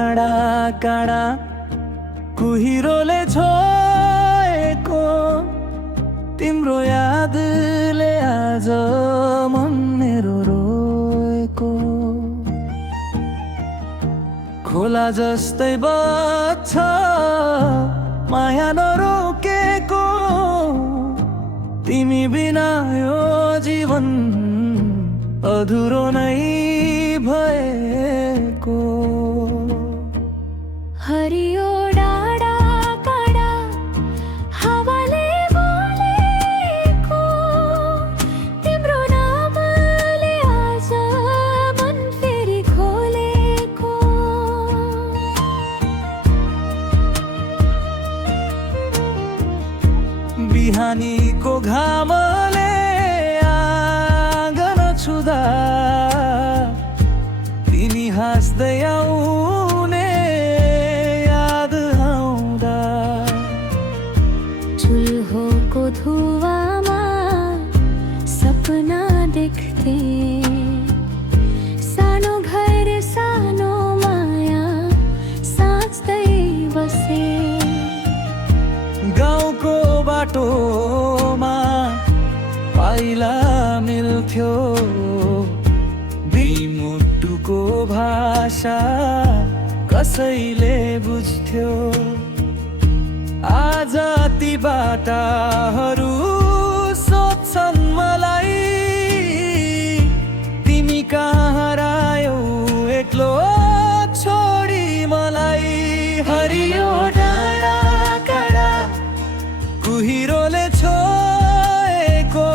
डाँडा काँडा कुहिरोले छोएको तिम्रो यादले आज मन मेरो रोएको खोला जस्तै बग्छ माया नरोकेको तिमी बिना यो जीवन अधुरो नै भएको हरियो डाँडा काँडा हावाले बोलेको तिम्रो नामले आज मन फेरि खोलेको बिहानीको घामले आँगन छुँदा तिमी हाँस्दै आउने याद आउँदा चुल्होको धुवामा सपना देख्थे सानो घर सानो माया साँच्दै बसे गाउँको बाटोमा पाइला मिल्थ्यो मुटुको भाषा कसैले बुझ्थ्यो आज ती बाटाहरू सोध्छन् मलाई तिमी कहाँ हरायौ एक्लो छोडी मलाई हरियो डाँडा काँडा कुहिरोले छोएको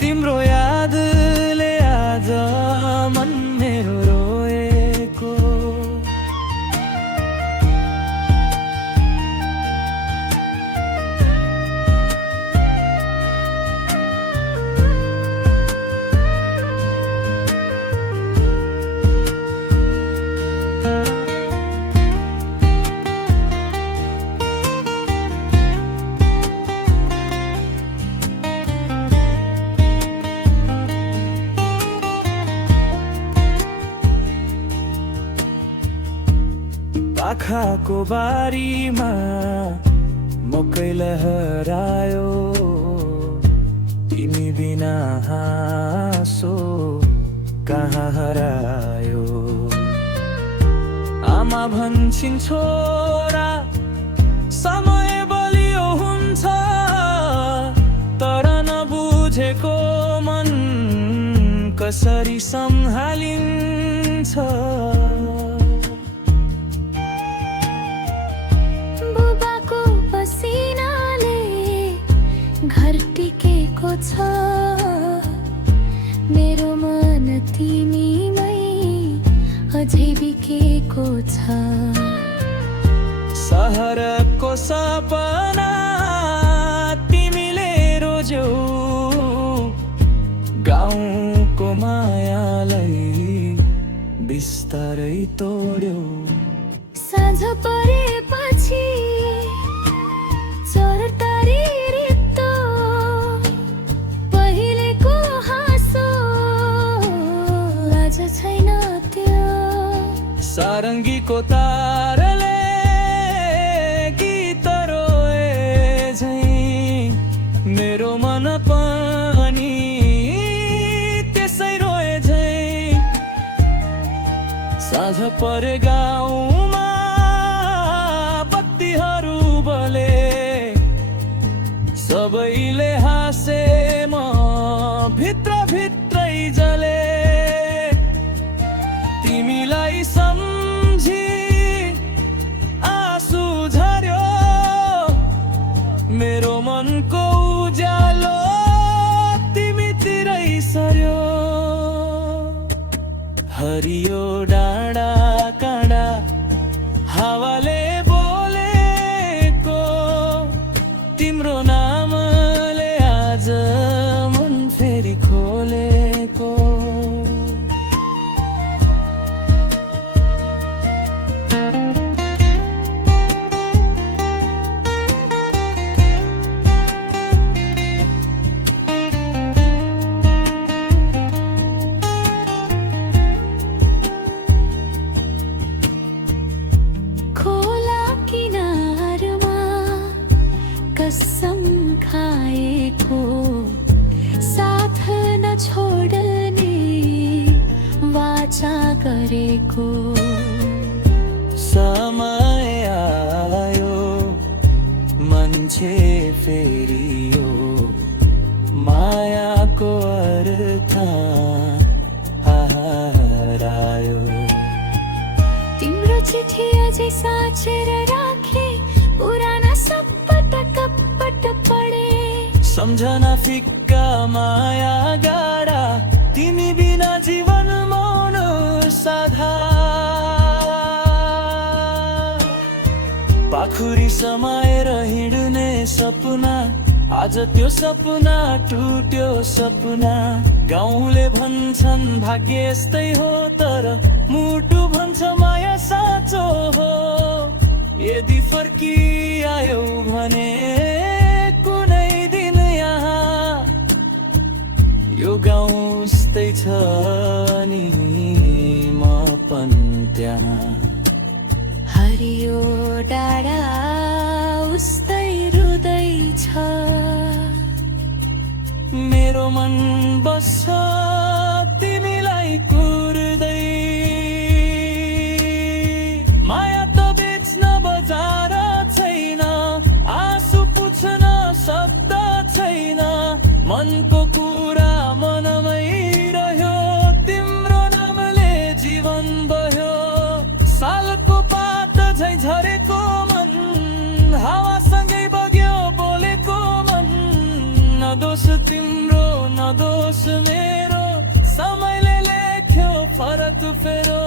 तिम्रो यादले आज मन मेरो रोएको आँखाको बारीमा मकै लहरायो तिमी बिना हाँसो कहाँ हरायो आमा भन्छन् छोरा समय बलियो हुन्छ तर नबुझेको मन कसरी सम्हालिन्छ घर टिकेको छ मेरो मन तिमीमै अझै बिकेको छ सहरको सपना तिमीले रोज्यौ गाउँको मायालाई बिस्तारै तोड्यौ साँझ परेपछि चरतारी रित्तो पहिलेको हाँसो आज छैन त्यो सारङ्गीको तारले गीत रोए झैं मेरो मन पनि त्यसै रोए झैं साँझ परे गाउँमा बत्तीहरू बले सबैले हाँसे म भित्र भित्रै जले तिमीलाई सम्झी आँसु झर्यो मेरो मनको उज्यालो तिमीतिरै सर्यो हरियो डाँडा काँडा हावाले बोलेको तिम्रो नामले आज मन फेरि खोलेको पछि फेरियो मायाको अर्थ हरायो। तिम्रो चिठी अझै साँचेर राखे, पुराना सपट कपट पढे। सम्झना फिक्का माया गाडा, तिमी बिना जीवन मौन साधा। पाखुरी समाएर हिँड्ने सपना, आज त्यो सपना टुट्यो सपना। गाउँले भन्छन् भाग्य यस्तै हो, तर मुटु भन्छ माया साँचो हो। यदि फर्किआयौ भने कुनै दिन यहाँ, यो गाउँ उस्तै छ नि म पनि त्यहाँ। हरियो डाँडा उस्तै रुँदैछ, मेरो मन बस्छ तिमीलाई कुर्दै। माया त बेच्न बजार छैन, आँसु पुछ्न शब्द छैन। मनको कुरा मनमै रह्यो, तिम्रो नामले जीवन बह्यो। सालको पात झै झरेको मन, हावासँगै बग्यो बोलेको मन। न दोष तिम्रो न दोष मेरो, समयले लेख्यो फरक फेरो।